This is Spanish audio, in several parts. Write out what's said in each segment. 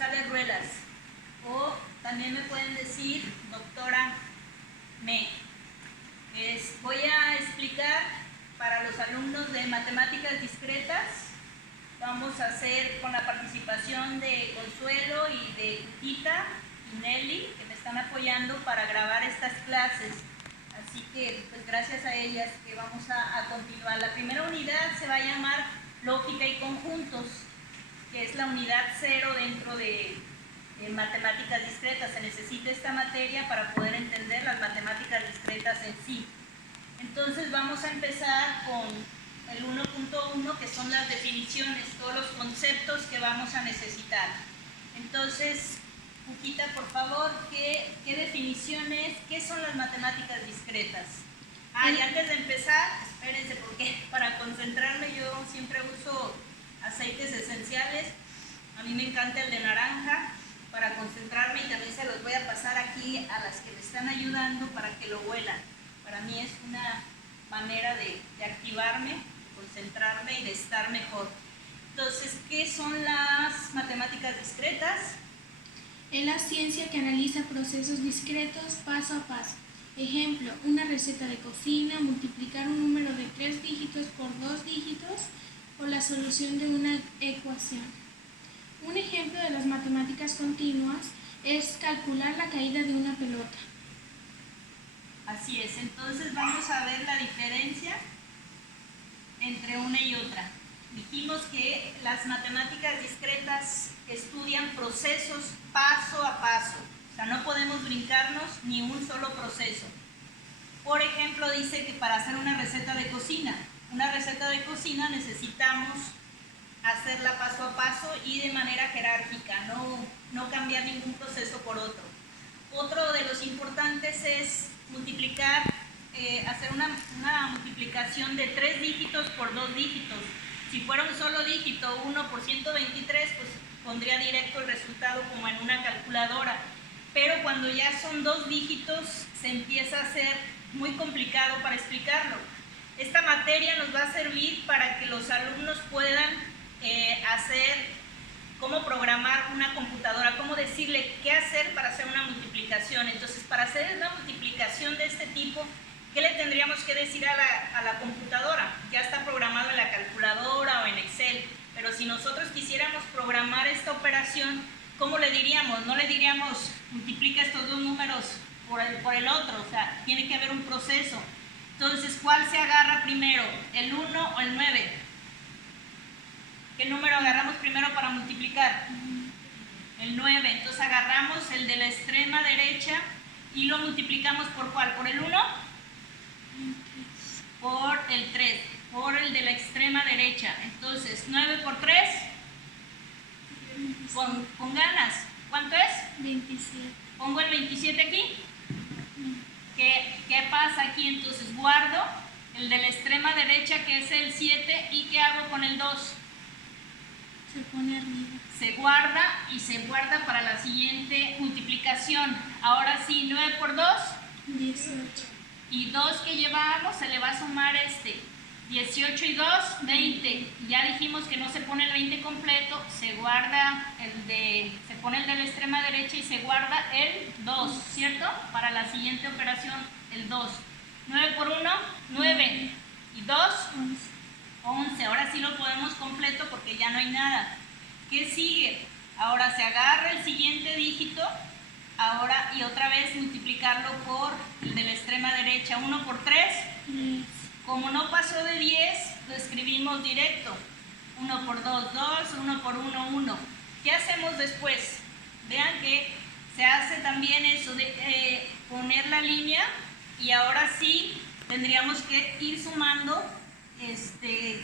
González Ruelas, o también me pueden decir doctora Me. Voy a explicar para los alumnos de matemáticas discretas. Vamos a hacer con la participación de Consuelo y de Tita y Nelly, que me están apoyando para grabar estas clases. Así que, pues gracias a ellas que vamos a continuar. La primera unidad se va a llamar Lógica y Conjuntos, que es la unidad 0 dentro de matemáticas discretas. Se necesita esta materia para poder entender las matemáticas discretas en sí. Entonces vamos a empezar con el 1.1, que son las definiciones, todos los conceptos que vamos a necesitar. Entonces, Cuquita, por favor, ¿qué definiciones, qué son las matemáticas discretas? Y antes de empezar, espérense, porque para concentrarme yo siempre uso aceites esenciales. A mí me encanta el de naranja para concentrarme, y también se los voy a pasar aquí a las que me están ayudando para que lo huelan. Para mí es una manera de activarme, concentrarme y de estar mejor. Entonces, ¿qué son las matemáticas discretas? Es la ciencia que analiza procesos discretos paso a paso. Ejemplo, una receta de cocina, multiplicar un número de 3 dígitos por 2 dígitos o la solución de una ecuación. Un ejemplo de las matemáticas continuas es calcular la caída de una pelota. Así es, entonces vamos a ver la diferencia entre una y otra. Dijimos que las matemáticas discretas estudian procesos paso a paso, o sea, no podemos brincarnos ni un solo proceso. Por ejemplo, dice que para hacer una receta de cocina necesitamos hacerla paso a paso y de manera jerárquica, no cambiar ningún proceso por otro. Otro de los importantes es multiplicar, hacer una multiplicación de 3 dígitos por 2 dígitos. Si fuera un solo dígito, 1 por 123, pues pondría directo el resultado como en una calculadora. Pero cuando ya son 2 dígitos, se empieza a hacer muy complicado para explicarlo. Esta materia nos va a servir para que los alumnos puedan hacer cómo programar una computadora, cómo decirle qué hacer para hacer una multiplicación. Entonces, para hacer una multiplicación de este tipo, ¿qué le tendríamos que decir a la computadora? Ya está programado en la calculadora o en Excel, pero si nosotros quisiéramos programar esta operación, ¿cómo le diríamos? No le diríamos, multiplica estos dos números por el otro, o sea, tiene que haber un proceso. Entonces, ¿cuál se agarra primero? ¿El 1 o el 9? ¿Qué número agarramos primero para multiplicar? El 9. Entonces agarramos el de la extrema derecha y lo multiplicamos ¿por cuál? ¿Por el 1? Por el 3. Por el de la extrema derecha. Entonces, 9 por 3. Con ganas. ¿Cuánto es? 27. ¿Pongo el 27 aquí? ¿Qué pasa aquí? Entonces guardo el de la extrema derecha, que es el 7, ¿y qué hago con el 2? Se pone arriba. Se guarda y se guarda para la siguiente multiplicación. Ahora sí, 9 por 2. 18. Y 2 que llevábamos, se le va a sumar 18 y 2, 20. Y ya dijimos que no se pone el 20 completo, se guarda se pone el de la extrema derecha y se guarda el 2, ¿cierto? Para la siguiente operación, el 2. 9 por 1, 9. Y 2, 11. Ahora sí lo podemos completo porque ya no hay nada. ¿Qué sigue? Ahora se agarra el siguiente dígito, ahora y otra vez multiplicarlo por el de la extrema derecha. 1 por 3. 10. Como no pasó de 10, lo escribimos directo. 1 por 2, 2, 1 por 1, 1. ¿Qué hacemos después? Vean que se hace también eso de poner la línea, y ahora sí tendríamos que ir sumando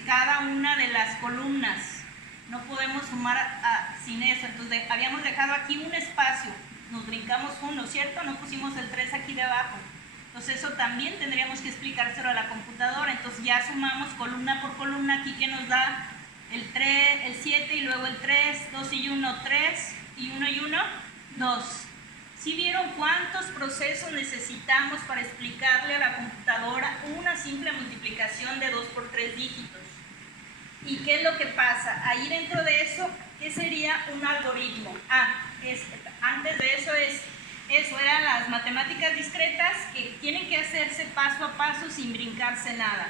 cada una de las columnas. No podemos sumar sin eso. Entonces habíamos dejado aquí un espacio, nos brincamos uno, ¿cierto? No pusimos el 3 aquí debajo. Entonces eso también tendríamos que explicárselo a la computadora. Entonces ya sumamos columna por columna aquí, que nos da el 3, el 7 y luego el 3, 2 y 1, 3 y 1 y 1, 2. ¿Sí vieron cuántos procesos necesitamos para explicarle a la computadora una simple multiplicación de 2 por 3 dígitos? ¿Y qué es lo que pasa? Ahí dentro de eso, ¿qué ¿qué sería un algoritmo? Antes de eso eso eran las matemáticas discretas que tienen que hacerse paso a paso sin brincarse nada.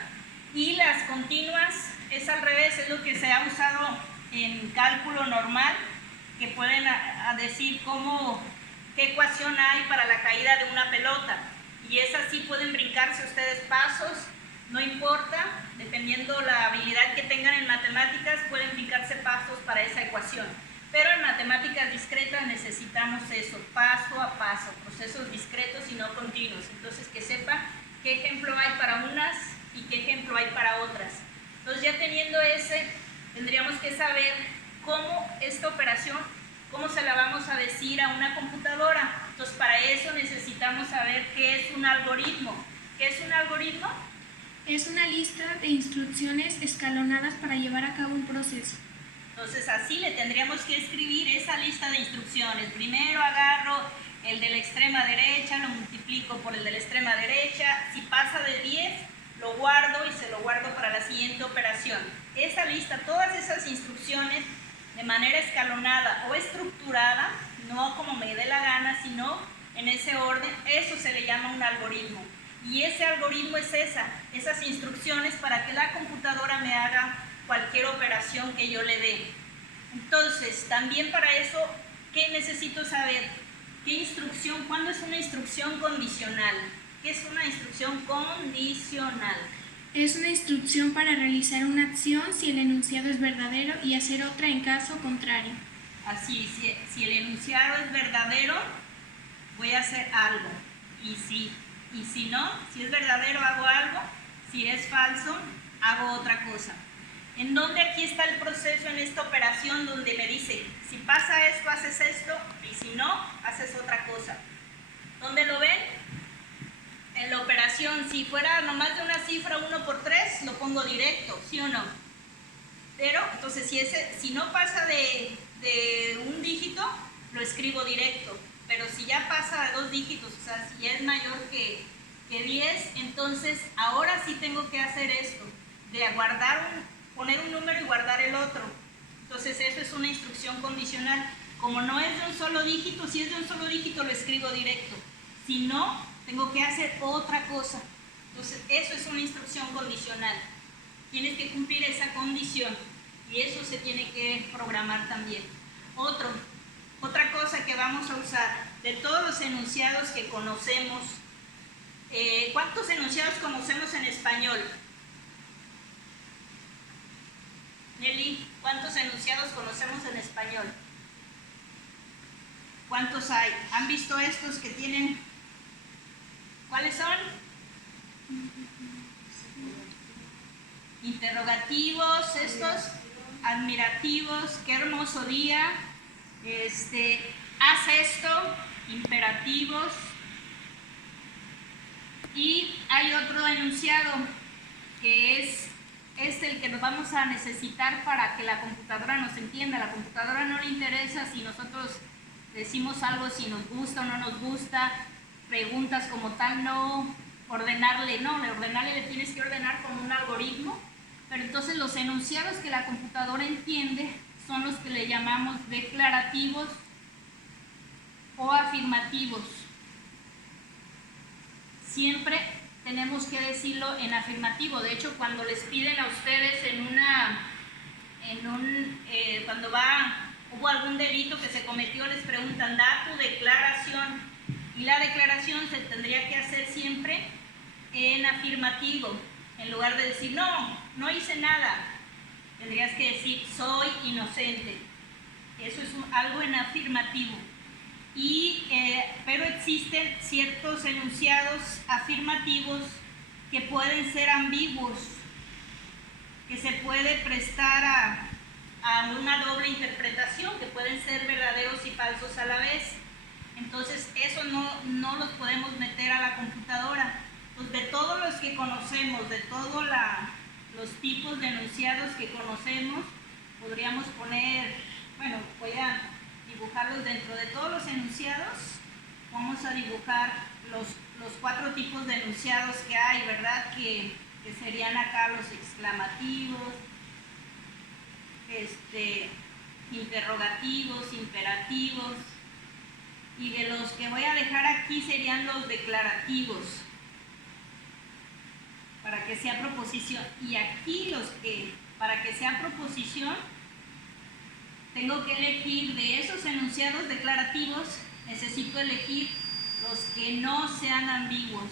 Y las continuas es al revés, es lo que se ha usado en cálculo normal, que pueden decir qué ecuación hay para la caída de una pelota. Y esas sí pueden brincarse ustedes pasos, no importa, dependiendo la habilidad que tengan en matemáticas, pueden brincarse pasos para esa ecuación. Pero en matemáticas discretas necesitamos eso, paso a paso, procesos discretos y no continuos. Entonces, que sepa qué ejemplo hay para unas y qué ejemplo hay para otras. Entonces, ya teniendo ese, tendríamos que saber cómo esta operación, cómo se la vamos a decir a una computadora. Entonces, para eso necesitamos saber qué es un algoritmo. ¿Qué es un algoritmo? Es una lista de instrucciones escalonadas para llevar a cabo un proceso. Entonces, así le tendríamos que escribir esa lista de instrucciones. Primero agarro el de la extrema derecha, lo multiplico por el de la extrema derecha. Si pasa de 10, lo guardo y se lo guardo para la siguiente operación. Esa lista, todas esas instrucciones de manera escalonada o estructurada, no como me dé la gana, sino en ese orden, eso se le llama un algoritmo. Y ese algoritmo es esas instrucciones para que la computadora me haga cualquier operación que yo le dé. Entonces, también para eso, ¿qué necesito saber? ¿Qué instrucción? ¿Cuándo es una instrucción condicional? ¿Qué es una instrucción condicional? Es una instrucción para realizar una acción si el enunciado es verdadero y hacer otra en caso contrario. Así, si el enunciado es verdadero, voy a hacer algo. Y si no, si es verdadero, hago algo. Si es falso, hago otra cosa. ¿En dónde aquí está el proceso en esta operación donde me dice, si pasa esto, haces esto, y si no, haces otra cosa? ¿Dónde lo ven? En la operación, si fuera nomás de una cifra 1 por 3, lo pongo directo, ¿sí o no? Pero, entonces, si no pasa de un dígito, lo escribo directo. Pero si ya pasa de 2 dígitos, o sea, si ya es mayor que 10, entonces ahora sí tengo que hacer esto, de poner un número y guardar el otro. Entonces eso es una instrucción condicional. Como no es de un solo dígito, si es de un solo dígito lo escribo directo. Si no, tengo que hacer otra cosa. Entonces eso es una instrucción condicional. Tienes que cumplir esa condición y eso se tiene que programar también. Otra cosa que vamos a usar, de todos los enunciados que conocemos, ¿cuántos enunciados conocemos en español? Nelly, ¿cuántos enunciados conocemos en español? ¿Cuántos hay? ¿Han visto estos que tienen? ¿Cuáles son? Interrogativos, estos, admirativos, qué hermoso día, haz esto, imperativos. Y hay otro enunciado que es el que nos vamos a necesitar para que la computadora nos entienda. A la computadora no le interesa si nosotros decimos algo, si nos gusta o no nos gusta, preguntas como tal, no, ordenarle le tienes que ordenar como un algoritmo. Pero entonces los enunciados que la computadora entiende son los que le llamamos declarativos o afirmativos. Siempre tenemos que decirlo en afirmativo. De hecho, cuando les piden a ustedes cuando hubo algún delito que se cometió, les preguntan, da tu declaración. Y la declaración se tendría que hacer siempre en afirmativo. En lugar de decir, no hice nada, tendrías que decir, soy inocente. Eso es algo en afirmativo. Pero existen ciertos enunciados afirmativos que pueden ser ambiguos, que se puede prestar a una doble interpretación, que pueden ser verdaderos y falsos a la vez. Entonces, eso no los podemos meter a la computadora. Pues de todos los que conocemos, de todos los tipos de enunciados que conocemos, podríamos poner, bueno, voy a dibujarlos dentro de todos los enunciados. Vamos a dibujar los 4 tipos de enunciados que hay, ¿verdad? Que serían acá los exclamativos, interrogativos, imperativos, y de los que voy a dejar aquí serían los declarativos, para que sea proposición. Y aquí para que sea proposición, tengo que elegir de esos enunciados declarativos, necesito elegir los que no sean ambiguos.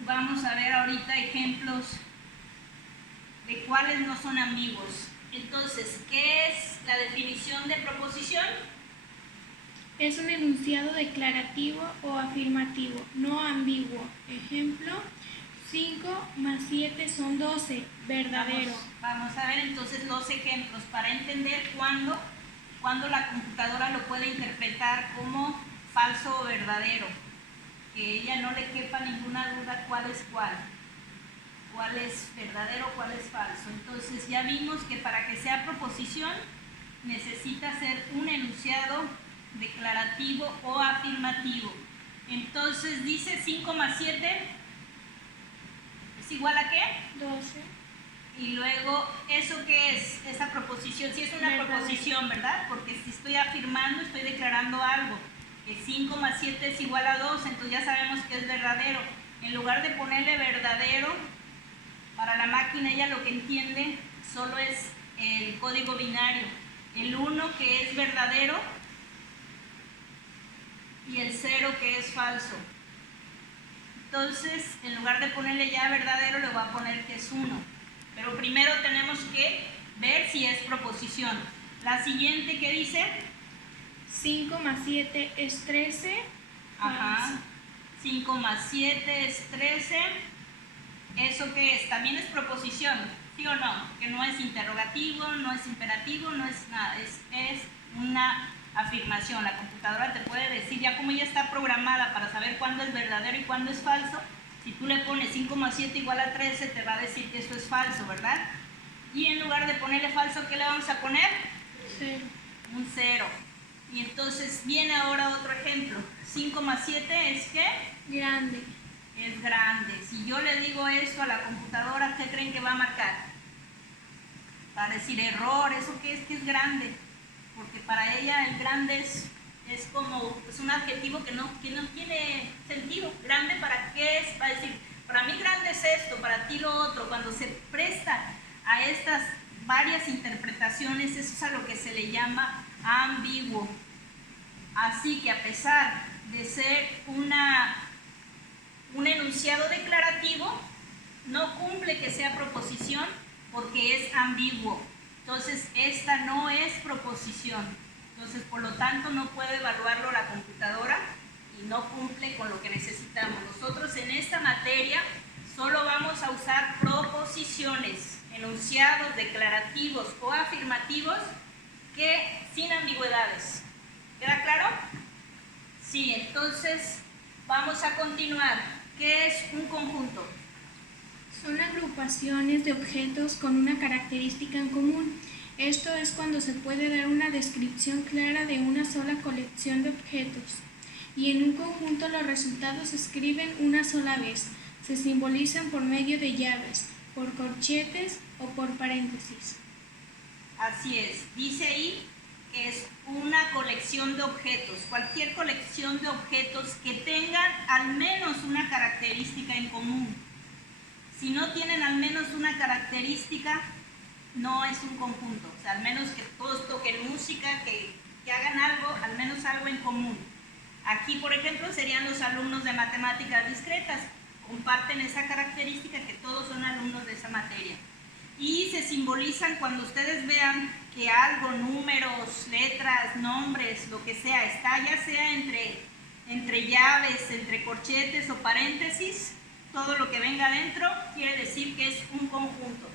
Vamos a ver ahorita ejemplos de cuáles no son ambiguos. Entonces, ¿qué es la definición de proposición? Es un enunciado declarativo o afirmativo, no ambiguo. Ejemplo, 5 más 7 son 12, verdadero. Vamos a ver entonces los ejemplos para entender cuándo la computadora lo puede interpretar como falso o verdadero. Que ella no le quepa ninguna duda cuál es cuál es verdadero, cuál es falso. Entonces ya vimos que para que sea proposición necesita ser un enunciado declarativo o afirmativo. Entonces dice 5 más 7 es igual a ¿qué? 12. Y luego, ¿eso qué es? Esa proposición, sí es una verdadero. Proposición, ¿verdad? Porque si estoy afirmando, estoy declarando algo. Que 5 más 7 es igual a 12, entonces ya sabemos que es verdadero. En lugar de ponerle verdadero, para la máquina ella lo que entiende solo es el código binario. El 1 que es verdadero y el 0 que es falso. Entonces, en lugar de ponerle ya verdadero, le voy a poner que es 1. Pero primero tenemos que ver si es proposición. La siguiente, ¿qué dice? 5 más 7 es 13. Ajá. 5 más 7 es 13. ¿Eso qué es? También es proposición, ¿sí o no? Que no es interrogativo, no es imperativo, no es nada. Es una afirmación. La computadora te puede decir, ya como ella está programada para saber cuándo es verdadero y cuándo es falso, si tú le pones 5 más 7 igual a 13, te va a decir que eso es falso, ¿verdad? Y en lugar de ponerle falso, ¿qué le vamos a poner? 0. Un 0. Y entonces viene ahora otro ejemplo. 5 más 7 es ¿qué? Grande. Es grande. Si yo le digo esto a la computadora, ¿qué creen que va a marcar? Va a decir error, ¿eso qué es? Que es grande. Porque para ella el grande es como un adjetivo que no tiene sentido. ¿Grande para qué es? Va a decir, para mí grande es esto, para ti lo otro. Cuando se presta a estas varias interpretaciones, eso es a lo que se le llama ambiguo. Así que a pesar de ser un enunciado declarativo, no cumple que sea proposición porque es ambiguo. Entonces, esta no es proposición. Entonces, por lo tanto, no puede evaluarlo la computadora y no cumple con lo que necesitamos. Nosotros en esta materia solo vamos a usar proposiciones, enunciados declarativos o afirmativos que sin ambigüedades. ¿Queda claro? Sí, entonces vamos a continuar. ¿Qué es un conjunto? Son agrupaciones de objetos con una característica en común. Esto es cuando se puede dar una descripción clara de una sola colección de objetos. Y en un conjunto los resultados se escriben una sola vez. Se simbolizan por medio de llaves, por corchetes o por paréntesis. Así es. Dice ahí que es una colección de objetos. Cualquier colección de objetos que tengan al menos una característica en común. Si no tienen al menos una característica, no es un conjunto. O sea, al menos que todos toquen música, que hagan algo, al menos algo en común. Aquí, por ejemplo, serían los alumnos de matemáticas discretas. Comparten esa característica que todos son alumnos de esa materia. Y se simbolizan cuando ustedes vean que algo, números, letras, nombres, lo que sea, está ya sea entre llaves, entre corchetes o paréntesis, todo lo que venga adentro quiere decir que es un conjunto.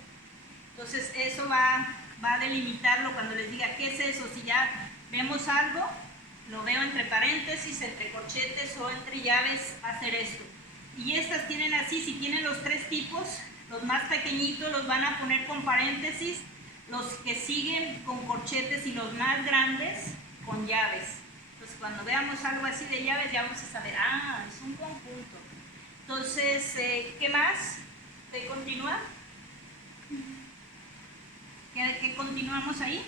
Entonces eso va a delimitarlo cuando les diga qué es eso. Si ya vemos algo, lo veo entre paréntesis, entre corchetes o entre llaves, hacer esto. Y estas tienen así, si tienen los tres tipos, los más pequeñitos los van a poner con paréntesis, los que siguen con corchetes y los más grandes con llaves. Entonces cuando veamos algo así de llaves ya vamos a saber, es un conjunto. Entonces, ¿qué más? ¿De continuar? ¿Qué continuamos ahí?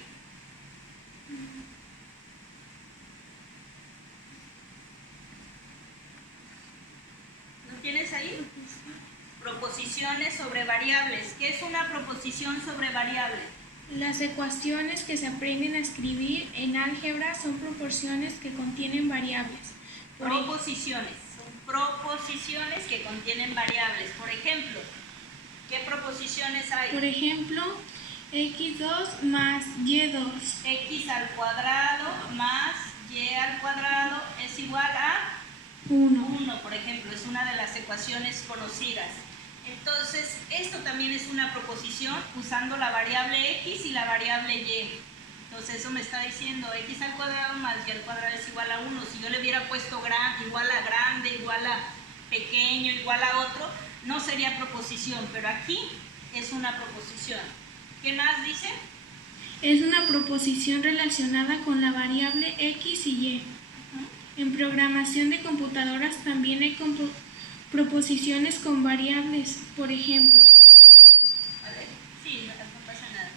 ¿Lo tienes ahí? Proposiciones sobre variables. ¿Qué es una proposición sobre variables? Las ecuaciones que se aprenden a escribir en álgebra son proporciones que contienen variables. Proposiciones. Son proposiciones que contienen variables. Por ejemplo, ¿qué proposiciones hay? Por ejemplo, x2 más y2. X al cuadrado más y al cuadrado es igual a 1. por ejemplo, es una de las ecuaciones conocidas. Entonces, esto también es una proposición usando la variable x y la variable y. Entonces, eso me está diciendo x al cuadrado más y al cuadrado es igual a 1. Si yo le hubiera puesto igual a grande, igual a pequeño, igual a otro, no sería proposición, pero aquí es una proposición. ¿Qué más dice? Es una proposición relacionada con la variable x y y. En programación de computadoras también hay proposiciones con variables. Por ejemplo, A ver, sí, no pasa nada.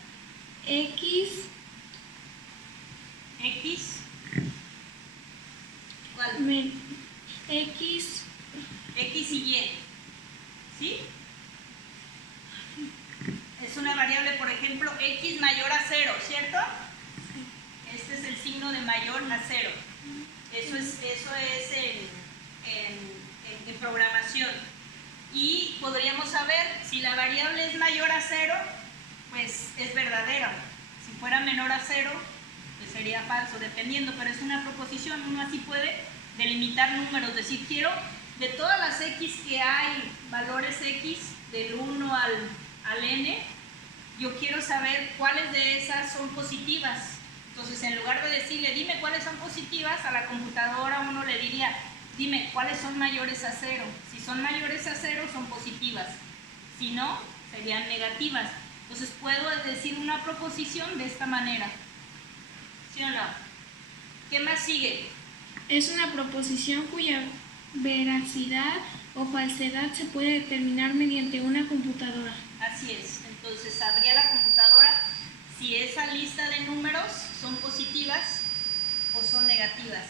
x, ¿cuál? x y y, ¿sí? Es una variable, por ejemplo, x mayor a 0, ¿cierto? Este es el signo de mayor a 0. Eso es en programación. Y podríamos saber si la variable es mayor a 0, pues es verdadera. Si fuera menor a 0, pues sería falso, dependiendo, pero es una proposición. Uno así puede delimitar números, decir, quiero de todas las x que hay, valores x del 1 al n, yo quiero saber cuáles de esas son positivas. Entonces, en lugar de decirle, dime cuáles son positivas, a la computadora uno le diría, dime cuáles son mayores a 0. Si son mayores a 0, son positivas. Si no, serían negativas. Entonces, puedo decir una proposición de esta manera. ¿Sí o no? ¿Qué más sigue? es una proposición cuya veracidad o falsedad se puede determinar mediante una computadora. Así es. Entonces, sabría la computadora si esa lista de números son positivas o son negativas,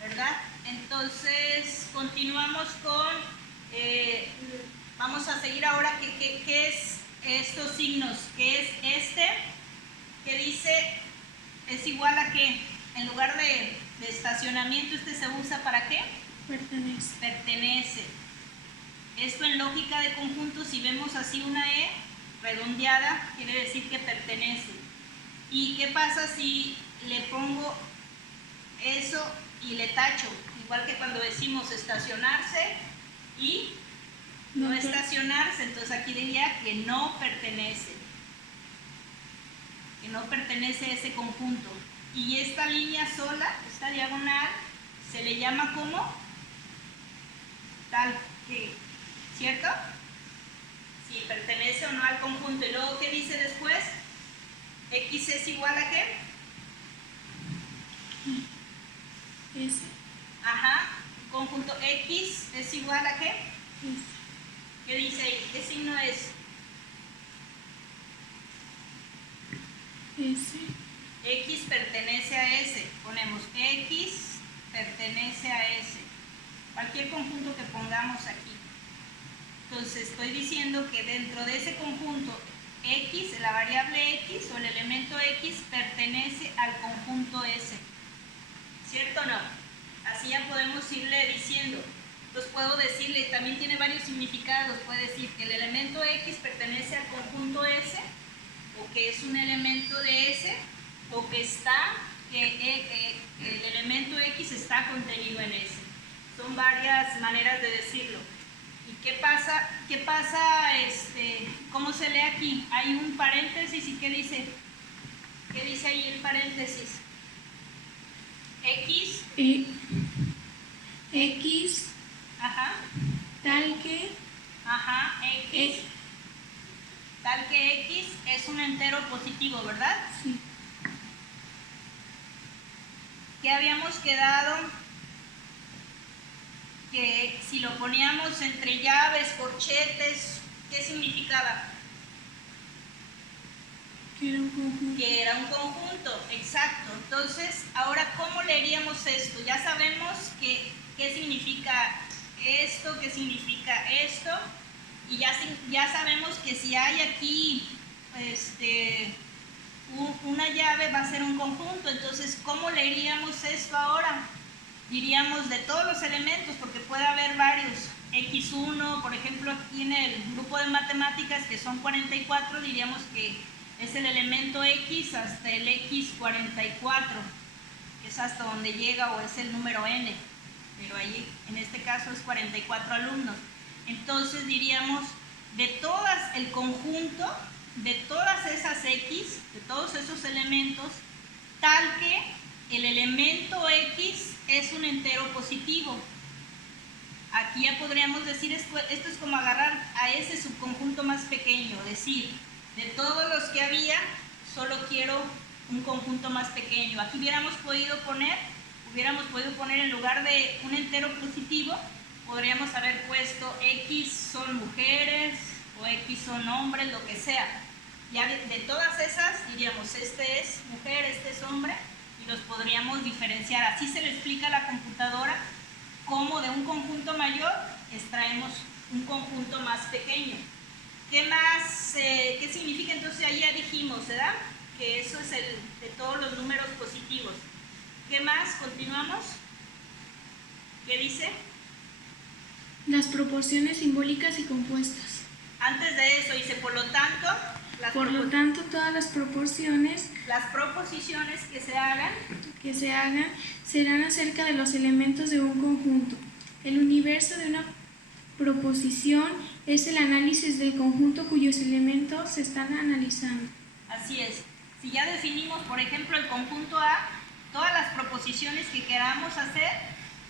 ¿verdad? Entonces, continuamos con, vamos a seguir ahora, ¿qué es estos signos? ¿Qué es este? Que dice, es igual a qué? En lugar de estacionamiento, ¿este se usa para qué? Pertenece. Pertenece. Esto en lógica de conjuntos, si vemos así una E redondeada, quiere decir que pertenece. ¿Y qué pasa si le pongo eso y le tacho? Igual que cuando decimos estacionarse y no estacionarse, entonces aquí diría que no pertenece. Que no pertenece a ese conjunto. Y esta línea sola, esta diagonal, se le llama como tal que, ¿cierto? Si pertenece o no al conjunto. Y luego, ¿qué dice después? X es igual a ¿qué? S. Ajá. Conjunto X es igual a ¿qué? S. ¿Qué dice ahí? ¿Qué signo es? S. X pertenece a S. Ponemos X pertenece a S. Cualquier conjunto que pongamos aquí. Entonces estoy diciendo que dentro de ese conjunto X, la variable X o el elemento X pertenece al conjunto S. ¿Cierto o no? Así ya podemos irle diciendo. Entonces puedo decirle, también tiene varios significados. Puede decir que el elemento X pertenece al conjunto S, o que es un elemento de S, o que el elemento X está contenido en S. Son varias maneras de decirlo. ¿Y qué pasa? ¿Cómo se lee aquí? Hay un paréntesis y ¿qué dice? ¿Qué dice ahí el paréntesis? X. X. Ajá. Tal que. Ajá. X. Tal que X es un entero positivo, ¿verdad? Sí. ¿Qué habíamos quedado? Que si lo poníamos entre llaves, corchetes, ¿qué significaba? Que era un conjunto. Que era un conjunto, exacto. Entonces, ahora, ¿cómo leeríamos esto? Ya sabemos qué significa esto, qué significa esto, y ya sabemos que si hay aquí una llave va a ser un conjunto. Entonces, ¿cómo leeríamos esto ahora? Diríamos de todos los elementos, porque puede haber varios. X1, por ejemplo, aquí en el grupo de matemáticas, que son 44, diríamos que es el elemento X hasta el X44, que es hasta donde llega, o es el número N, pero ahí en este caso es 44 alumnos. Entonces diríamos el conjunto de todas esas X, de todos esos elementos, tal que el elemento X es un entero positivo. Aquí ya podríamos decir, esto es como agarrar a ese subconjunto más pequeño, decir, de todos los que había, solo quiero un conjunto más pequeño. Aquí hubiéramos podido poner en lugar de un entero positivo, podríamos haber puesto X son mujeres o X son hombres, lo que sea. Ya de todas esas diríamos, este es mujer, este es hombre, y los podríamos diferenciar. Así se le explica a la computadora cómo de un conjunto mayor extraemos un conjunto más pequeño. ¿Qué más? ¿Qué significa? Entonces ahí ya dijimos, ¿verdad? Que eso es de todos los números positivos. ¿Qué más? Continuamos. ¿Qué dice? Las proporciones simbólicas y compuestas. Antes de eso dice, por lo tanto, todas las proporciones, las proposiciones que se hagan serán acerca de los elementos de un conjunto. El universo de una proposición es el análisis del conjunto cuyos elementos se están analizando. Así es. Si ya definimos, por ejemplo, el conjunto A, todas las proposiciones que queramos hacer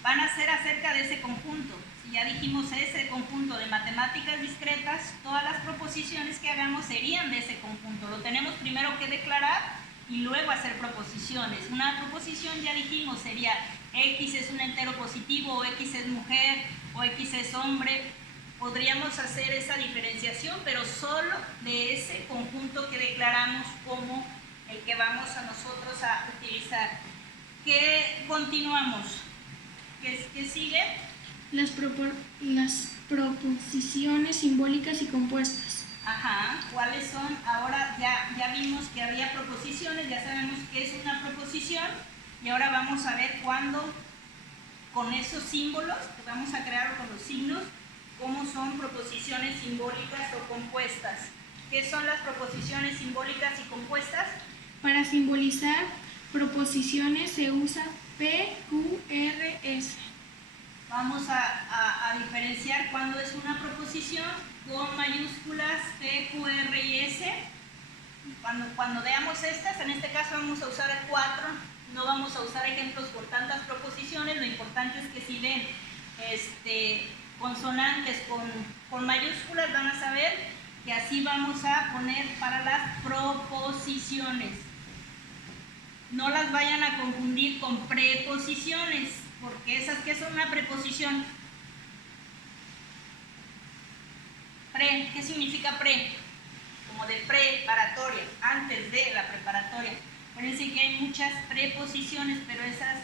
van a ser acerca de ese conjunto. Si ya dijimos ese conjunto de matemáticas discretas, todas las proposiciones que hagamos serían de ese conjunto. Lo tenemos primero que declarar y luego hacer proposiciones. Una proposición, ya dijimos, sería X es un entero positivo, o X es mujer, o X es hombre. Podríamos hacer esa diferenciación, pero solo de ese conjunto que declaramos como el que vamos a nosotros a utilizar. ¿Qué continuamos? ¿Qué sigue? Las proposiciones simbólicas y compuestas. Ajá, ¿cuáles son? Ahora ya vimos que había proposiciones, ya sabemos qué es una proposición, y ahora vamos a ver cuándo, con esos símbolos que vamos a crear, con los signos, cómo son proposiciones simbólicas o compuestas. ¿Qué son las proposiciones simbólicas y compuestas? Para simbolizar proposiciones se usa PQRS. Vamos a diferenciar cuándo es una proposición con mayúsculas P, Q, R y S. Cuando veamos estas, en este caso vamos a usar el 4, no vamos a usar ejemplos con tantas proposiciones. Lo importante es que si ven consonantes con mayúsculas, van a saber que así vamos a poner para las proposiciones. No las vayan a confundir con preposiciones, porque esas, ¿qué son una preposición? Pre, ¿qué significa pre? Como de preparatoria, antes de la preparatoria. Acuérdense que hay muchas preposiciones, pero esas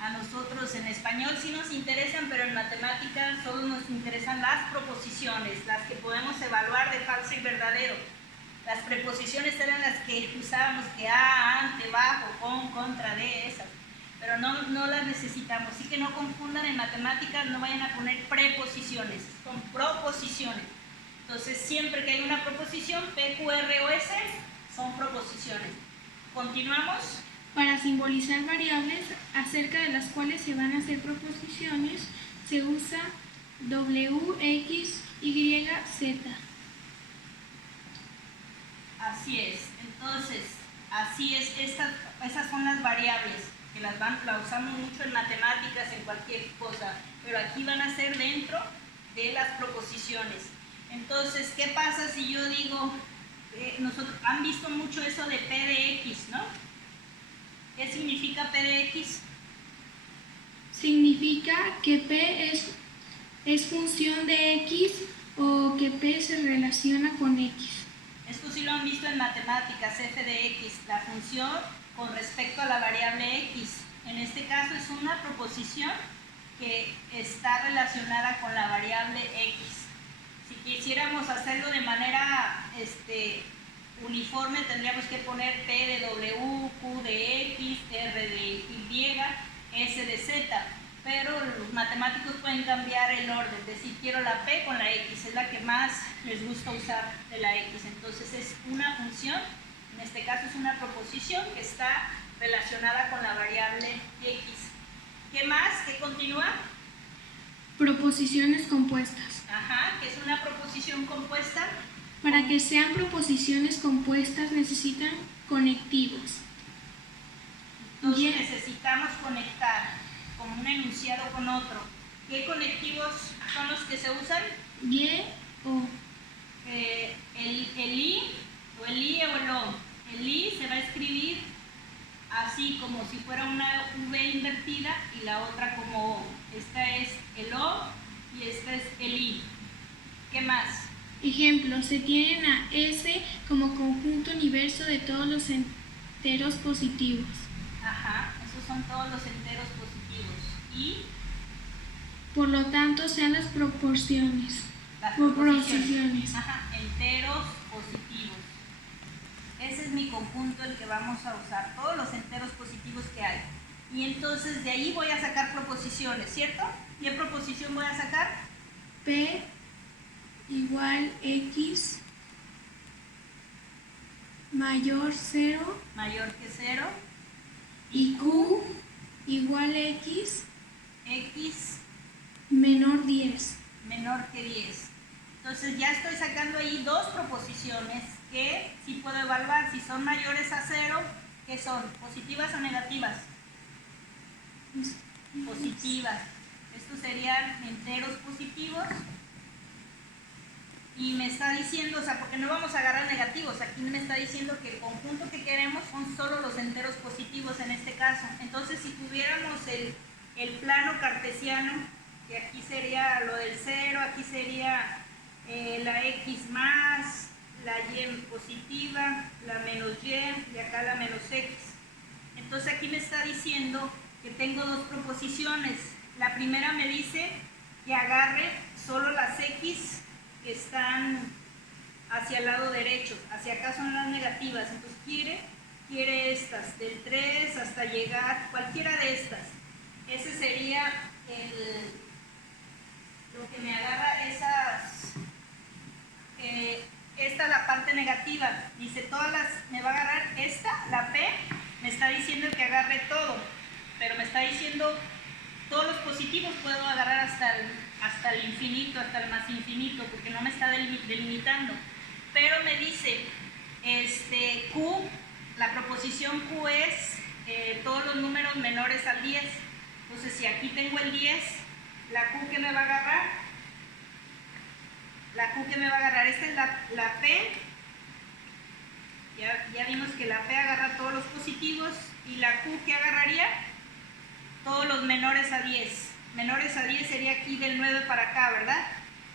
a nosotros en español sí nos interesan, pero en matemáticas solo nos interesan las proposiciones, las que podemos evaluar de falso y verdadero. Las preposiciones eran las que usábamos, que a, ante, bajo, con, contra, de, esas. Pero no las necesitamos. Así que no confundan en matemáticas, no vayan a poner preposiciones, son proposiciones. Entonces, siempre que hay una proposición, P, Q, R o S, son proposiciones. ¿Continuamos? Para simbolizar variables acerca de las cuales se van a hacer proposiciones, se usa W, X, Y, Z. Así es. Entonces, así es. Esas son las variables, que las usamos mucho en matemáticas, en cualquier cosa, pero aquí van a ser dentro de las proposiciones. Entonces, ¿qué pasa si yo digo, han visto mucho eso de P de X, ¿no? ¿Qué significa P de X? Significa que P es función de X o que P se relaciona con X. Esto sí lo han visto visto en matemáticas, f de x, la función con respecto a la variable x. En este caso es una proposición que está relacionada con la variable x. Si quisiéramos hacerlo de manera uniforme, tendríamos que poner P de W, Q de X, R de Y, S de Z. Pero los matemáticos pueden cambiar el orden, es decir, quiero la P con la X, es la que más les gusta usar de la X. Entonces es una función, en este caso es una proposición que está relacionada con la variable X. ¿Qué más? ¿Qué continúa? Proposiciones compuestas. Ajá, ¿qué es una proposición compuesta? Para que sean proposiciones compuestas necesitan conectivos. Entonces necesitamos conectar como un enunciado con otro. ¿Qué conectivos son los que se usan? Y o. El I o el O. El I se va a escribir así como si fuera una V invertida y la otra como O. Esta es el O y esta es el I. ¿Qué más? Ejemplo, se tienen a S como conjunto universo de todos los enteros positivos. Ajá, esos son todos los enteros positivos. Y por lo tanto sean las proposiciones. Ajá, enteros positivos. Ese es mi conjunto el que vamos a usar, todos los enteros positivos que hay. Y entonces de ahí voy a sacar proposiciones, ¿cierto? ¿Qué proposición voy a sacar? P igual X mayor 0 mayor que 0 y Q igual X menor 10 menor que 10. Entonces ya estoy sacando ahí dos proposiciones que sí puedo evaluar. Si son mayores a 0, ¿qué son? ¿Positivas o negativas? Positivas. Estos serían enteros positivos. Y me está diciendo, o sea, porque no vamos a agarrar negativos, aquí me está diciendo que el conjunto que queremos son solo los enteros positivos en este caso. Entonces, si tuviéramos el plano cartesiano, que aquí sería lo del 0, aquí sería la X más, la Y positiva, la menos Y y acá la menos X. Entonces aquí me está diciendo que tengo dos proposiciones. La primera me dice que agarre solo las X que están hacia el lado derecho, hacia acá son las negativas, entonces quiere estas, del 3 hasta llegar, cualquiera de estas. Ese sería lo que me agarra esas, esta es la parte negativa, dice todas las, me va a agarrar esta, la P, me está diciendo que agarre todo, pero me está diciendo todos los positivos puedo agarrar hasta el infinito, hasta el más infinito, porque no me está delimitando. Pero me dice, Q, la proposición Q es todos los números menores al 10. Entonces, si aquí tengo el 10, la Q que me va a agarrar, esta es la P. Ya vimos que la P agarra todos los positivos, y la Q que agarraría todos los menores a 10. Menores a 10 sería aquí del 9 para acá, ¿verdad?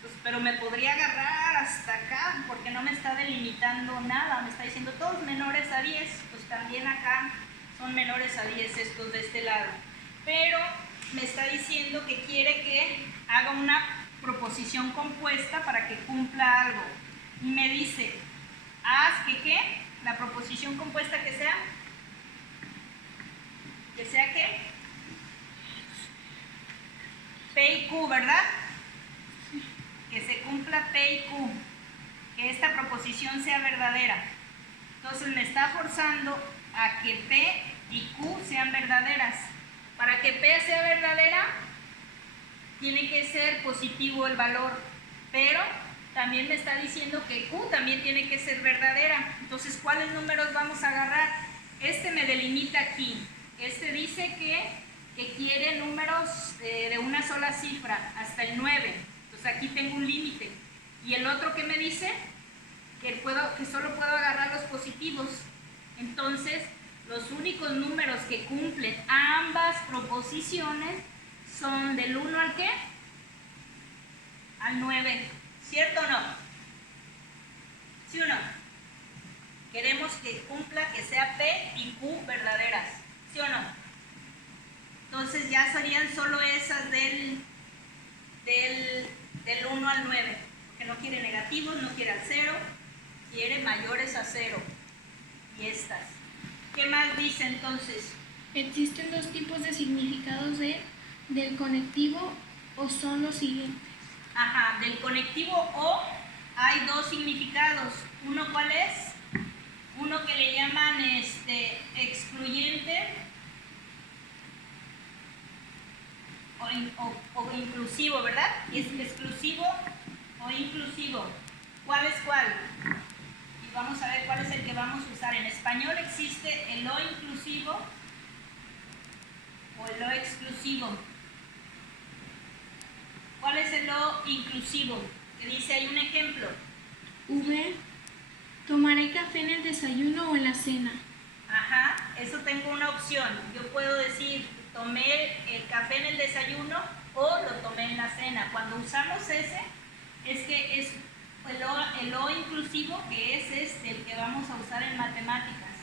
Pues, pero me podría agarrar hasta acá porque no me está delimitando nada. Me está diciendo todos menores a 10. Pues también acá son menores a 10 estos de este lado. Pero me está diciendo que quiere que haga una proposición compuesta para que cumpla algo. Y me dice, haz que ¿qué? La proposición compuesta que sea ¿qué? P y Q, ¿verdad? Que se cumpla P y Q, que esta proposición sea verdadera. Entonces me está forzando a que P y Q sean verdaderas. Para que P sea verdadera, tiene que ser positivo el valor, pero también me está diciendo que Q también tiene que ser verdadera. Entonces, ¿cuáles números vamos a agarrar? Este me delimita aquí. Este dice que quiere números de una sola cifra, hasta el 9. Entonces aquí tengo un límite. Y el otro que me dice que solo puedo agarrar los positivos. Entonces, los únicos números que cumplen ambas proposiciones son del 1 al ¿qué? Al 9. ¿Cierto o no? ¿Sí o no? queremos que cumpla, que sea P y Q verdaderas, ¿sí o no? Entonces ya serían solo esas del 1 al 9, porque no quiere negativos, no quiere al 0, quiere mayores a 0. Y estas. ¿Qué más dice entonces? Existen dos tipos de significados del conectivo o son los siguientes. Ajá, del conectivo o hay dos significados. ¿Uno cuál es? Uno que le llaman excluyente o inclusivo, ¿verdad? Es exclusivo o inclusivo. ¿Cuál es cuál? Y vamos a ver cuál es el que vamos a usar. En español existe el o inclusivo o el o exclusivo. ¿Cuál es el o inclusivo? Que dice, hay un ejemplo. V. Tomaré café en el desayuno o en la cena. Ajá, eso tengo una opción. Yo puedo decir, tomé el café en el desayuno o lo tomé en la cena. Cuando usamos ese, es que es el o inclusivo, que es el que vamos a usar en matemáticas.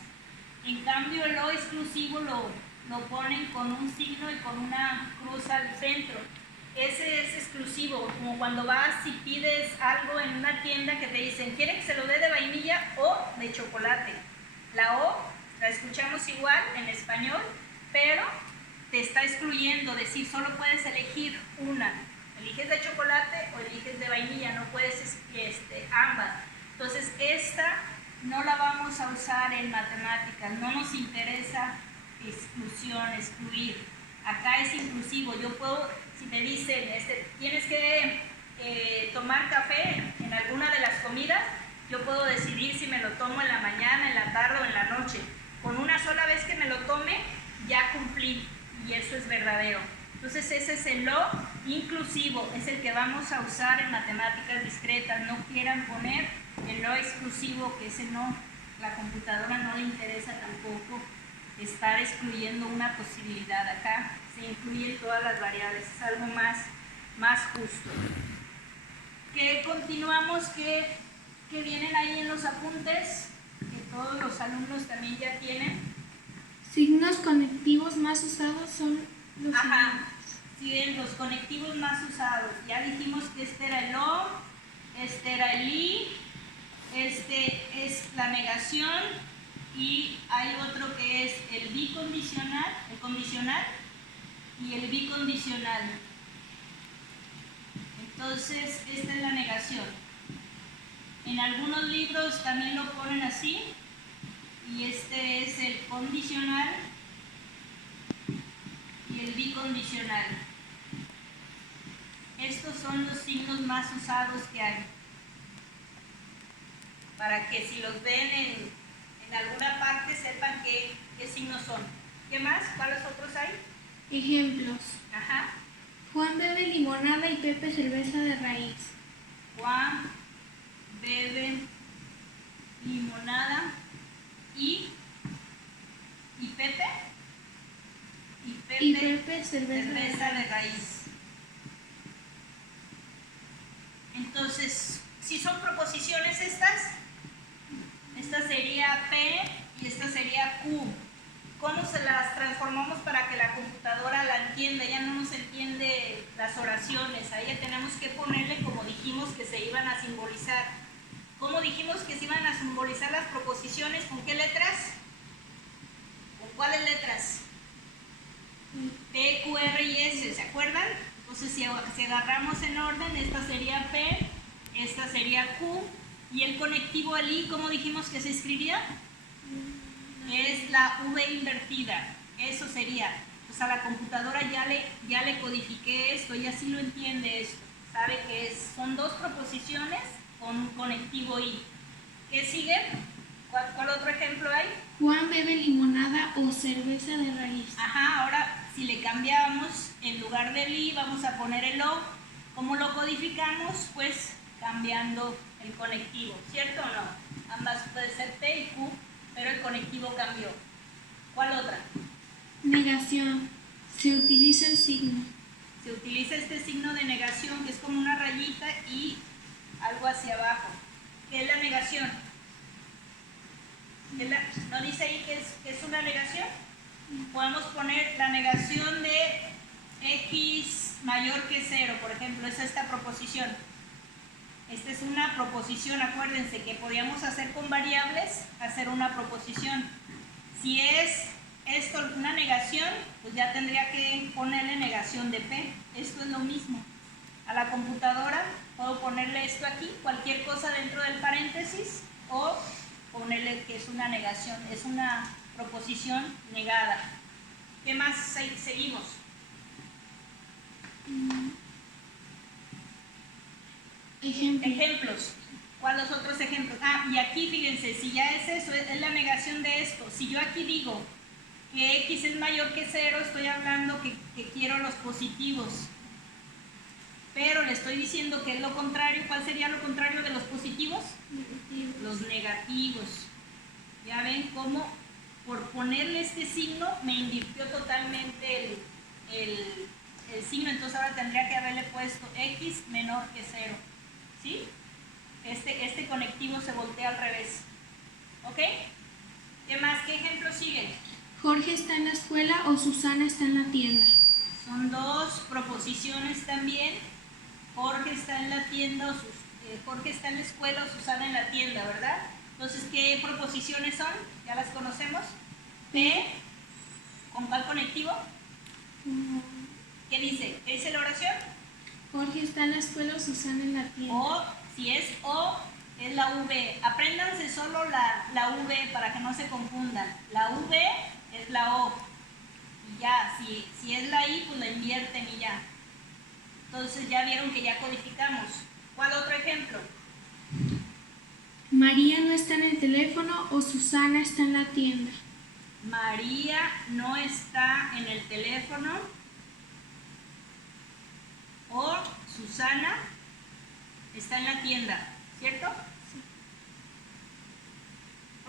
En cambio, el o exclusivo lo ponen con un signo y con una cruz al centro. Ese es exclusivo, como cuando vas y pides algo en una tienda que te dicen, ¿quiere que se lo dé de vainilla o de chocolate? La o la escuchamos igual en español, pero te está excluyendo, decir, solo puedes elegir una. Eliges de chocolate o eliges de vainilla, no puedes ambas. Entonces, esta no la vamos a usar en matemáticas, no nos interesa exclusión, excluir. Acá es inclusivo. Yo puedo, si me dicen, tienes que tomar café en alguna de las comidas, yo puedo decidir si me lo tomo en la mañana, en la tarde o en la noche. Con una sola vez que me lo tome, ya cumplí, y eso es verdadero. Entonces ese es el o inclusivo, es el que vamos a usar en matemáticas discretas. No quieran poner el o exclusivo, que ese no, la computadora no le interesa tampoco estar excluyendo una posibilidad. Acá se incluyen todas las variables, es algo más justo. Que continuamos, que vienen ahí en los apuntes, que todos los alumnos también ya tienen. Signos conectivos más usados son los Ajá, sí, los conectivos más usados. Ya dijimos que este era el o, este era el y, este es la negación, y hay otro que es el bicondicional, el condicional y el bicondicional. Entonces, esta es la negación. En algunos libros también lo ponen así, y este es el condicional y el bicondicional. Estos son los signos más usados que hay, para que si los ven en alguna parte sepan qué signos son. ¿Qué más? ¿Cuáles otros hay? Ejemplos. Ajá. Juan bebe limonada y Pepe cerveza de raíz. Juan bebe limonada y Pepe. Y Pepe cerveza de raíz. Entonces, si son proposiciones estas, esta sería P y esta sería Q. ¿Cómo se las transformamos para que la computadora la entienda? Ya no nos entiende las oraciones. A ella tenemos que ponerle, como dijimos, que se iban a simbolizar. ¿Cómo dijimos que se iban a simbolizar las proposiciones? ¿Con qué letras? ¿Con cuáles letras? P, Q, R y S, ¿se acuerdan? Entonces, si agarramos en orden, esta sería P, esta sería Q, y el conectivo, el I, ¿cómo dijimos que se escribía? Es la V invertida, eso sería. Pues a la computadora ya le codifiqué esto, y así lo entiende esto. Sabe que son dos proposiciones con un conectivo I. ¿Qué sigue? ¿Cuál otro ejemplo hay? Juan bebe limonada o cerveza de raíz. Ajá, ahora si le cambiamos, en lugar del I vamos a poner el O. ¿Cómo lo codificamos? Pues cambiando el conectivo, ¿cierto o no? Ambas puede ser P y Q, pero el conectivo cambió. ¿Cuál otra? Negación. Se utiliza el signo. Se utiliza este signo de negación, que es como una rayita y algo hacia abajo. ¿Qué es la negación? ¿No dice ahí que es una negación? Podemos poner la negación de x mayor que 0, por ejemplo, es esta proposición. Esta es una proposición, acuérdense que podíamos hacer con variables, hacer una proposición. Si es esto una negación, pues ya tendría que ponerle negación de p. Esto es lo mismo. A la computadora puedo ponerle esto aquí, cualquier cosa dentro del paréntesis, o ponerle que es una negación, es una proposición negada. ¿Qué más seguimos? Ejemplos. ¿Cuáles otros ejemplos? Y aquí fíjense, si ya es eso, es la negación de esto. Si yo aquí digo que x es mayor que 0, estoy hablando que quiero los positivos. Pero le estoy diciendo que es lo contrario. ¿Cuál sería lo contrario de los positivos? Negativos. Los negativos. Ya ven cómo por ponerle este signo me invirtió totalmente el signo. Entonces ahora tendría que haberle puesto x menor que 0. ¿Sí? Este conectivo se voltea al revés. ¿Ok? ¿Qué más? ¿Qué ejemplos siguen? Jorge está en la escuela o Susana está en la tienda. Son dos proposiciones también. Jorge está en la tienda, Jorge está en la escuela o Susana en la tienda, ¿verdad? Entonces, ¿qué proposiciones son? ¿Ya las conocemos? P, ¿con cuál conectivo? ¿Qué dice? ¿Qué dice la oración? Jorge está en la escuela o Susana en la tienda. O, si es O, es la V. Apréndanse solo la V para que no se confundan. La V es la O. Y ya, si es la I, pues la invierten y ya. Entonces ya vieron que ya codificamos. ¿Cuál otro ejemplo? María no está en el teléfono o Susana está en la tienda. María no está en el teléfono o Susana está en la tienda, ¿cierto? Sí.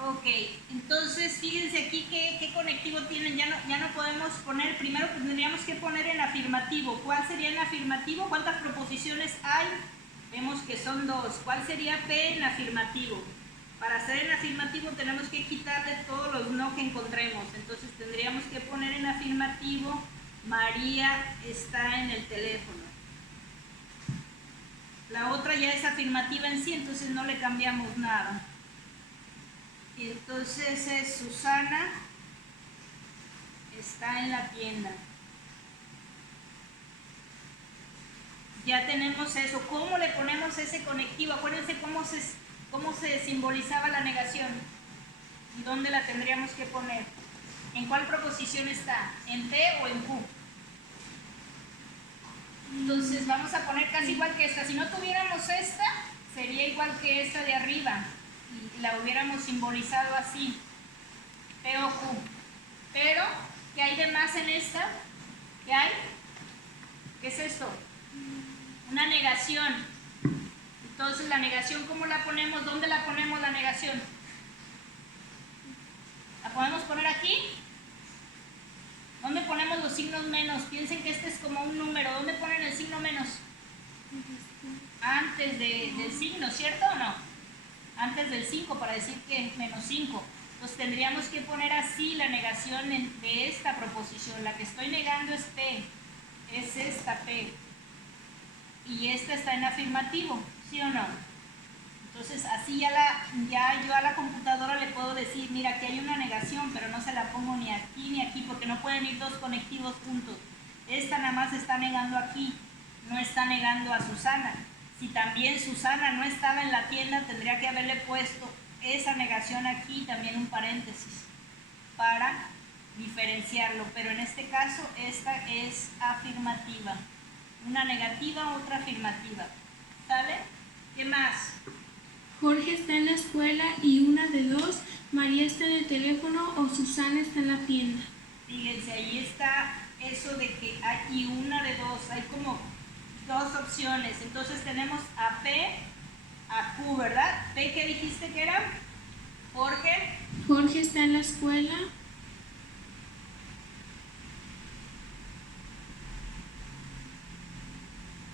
Ok, entonces fíjense aquí qué conectivo tienen. Ya no podemos poner, primero pues tendríamos que poner en afirmativo. ¿Cuál sería en afirmativo? ¿Cuántas proposiciones hay? Vemos que son dos. ¿Cuál sería P en afirmativo? Para hacer en afirmativo tenemos que quitarle todos los no que encontremos. Entonces tendríamos que poner en afirmativo, María está en el teléfono. La otra ya es afirmativa en sí, entonces no le cambiamos nada. Y entonces es Susana está en la tienda. Ya tenemos eso. ¿Cómo le ponemos ese conectivo? Acuérdense cómo se simbolizaba la negación. ¿Y dónde la tendríamos que poner? ¿En cuál proposición está? ¿En T o en Q? Entonces vamos a poner casi igual que esta. Si no tuviéramos esta, sería igual que esta de arriba. Y la hubiéramos simbolizado así. P o Q. Pero, ¿qué hay de más en esta? ¿Qué hay? ¿Qué es esto? Una negación. Entonces, la negación, ¿cómo la ponemos? ¿Dónde la ponemos la negación? ¿La podemos poner aquí? ¿Dónde ponemos los signos menos? Piensen que este es como un número. ¿Dónde ponen el signo menos? Antes del signo, ¿cierto o no? Antes del 5, para decir que menos 5. Entonces tendríamos que poner así la negación de esta proposición. La que estoy negando es P. Es esta P. Y esta está en afirmativo, ¿sí o no? Entonces así ya yo a la computadora le puedo decir, mira, aquí hay una negación, pero no se la pongo ni aquí ni aquí, porque no pueden ir dos conectivos juntos. Esta nada más está negando aquí, no está negando a Susana. Si también Susana no estaba en la tienda, tendría que haberle puesto esa negación aquí, también un paréntesis, para diferenciarlo. Pero en este caso, esta es afirmativa. Una negativa, otra afirmativa. ¿Sale? ¿Qué más? Jorge está en la escuela y una de dos, María está en el teléfono o Susana está en la tienda. Fíjense, ahí está eso de que hay una de dos, hay como dos opciones. Entonces tenemos a P, a Q, ¿verdad? P, ¿qué dijiste que era? Jorge. Jorge está en la escuela.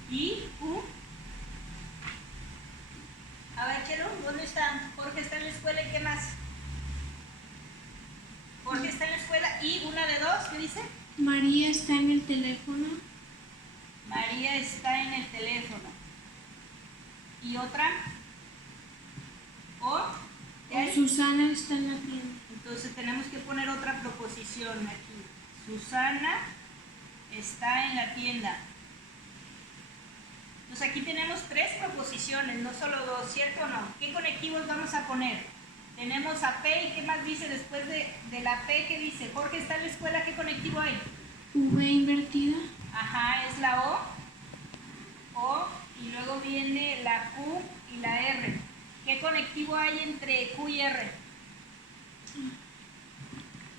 Y Q. A ver, Chelo, ¿dónde está? Jorge está en la escuela y ¿qué más? ¿qué dice? María está en el teléfono. María está en el teléfono. ¿Y otra? ¿O? ¿Qué hay? Susana está en la tienda. Entonces tenemos que poner otra proposición aquí. Susana está en la tienda. Entonces aquí tenemos 3 proposiciones, no solo 2, ¿cierto o no? ¿Qué conectivos vamos a poner? Tenemos a P, y ¿qué más dice después de la P? ¿Qué dice? Jorge está en la escuela, ¿qué conectivo hay? V invertida. Ajá, es la O. O, y luego viene la Q y la R. ¿Qué conectivo hay entre Q y R?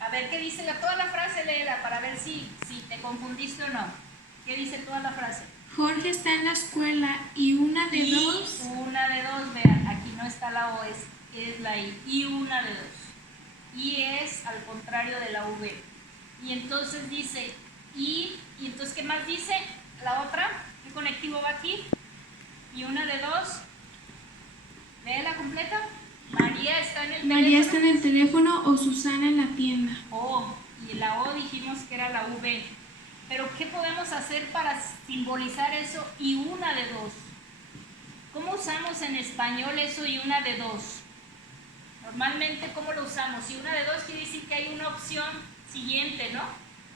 A ver, ¿qué dice toda la frase? Léela para ver si te confundiste o no. ¿Qué dice toda la frase? Jorge está en la escuela y una de dos. Una de dos, vean, aquí no está la O, es la I. Y una de dos. Y es al contrario de la V. Y entonces dice y entonces ¿qué más dice? La otra, ¿qué conectivo va aquí? Y una de dos. Léela completa. María está en el teléfono. María está en el teléfono o Susana en la tienda. O, y la O dijimos que era la V. Pero ¿qué podemos hacer para simbolizar eso y una de dos? ¿Cómo usamos en español eso y una de dos? Normalmente, ¿cómo lo usamos? Y una de dos quiere decir que hay una opción siguiente, ¿no?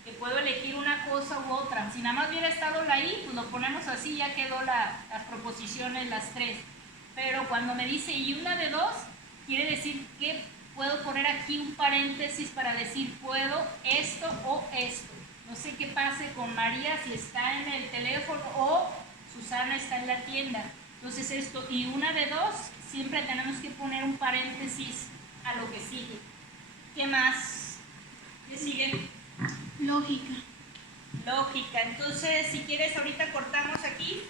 Que puedo elegir una cosa u otra. Si nada más hubiera estado la I, pues lo ponemos así, ya quedó las proposiciones, las 3. Pero cuando me dice y una de dos, quiere decir que puedo poner aquí un paréntesis para decir puedo esto o esto. No sé qué pase con María si está en el teléfono o Susana está en la tienda. Entonces esto y una de dos, siempre tenemos que poner un paréntesis a lo que sigue. ¿Qué más? ¿Qué sigue? Lógica. Lógica. Entonces, si quieres, ahorita cortamos aquí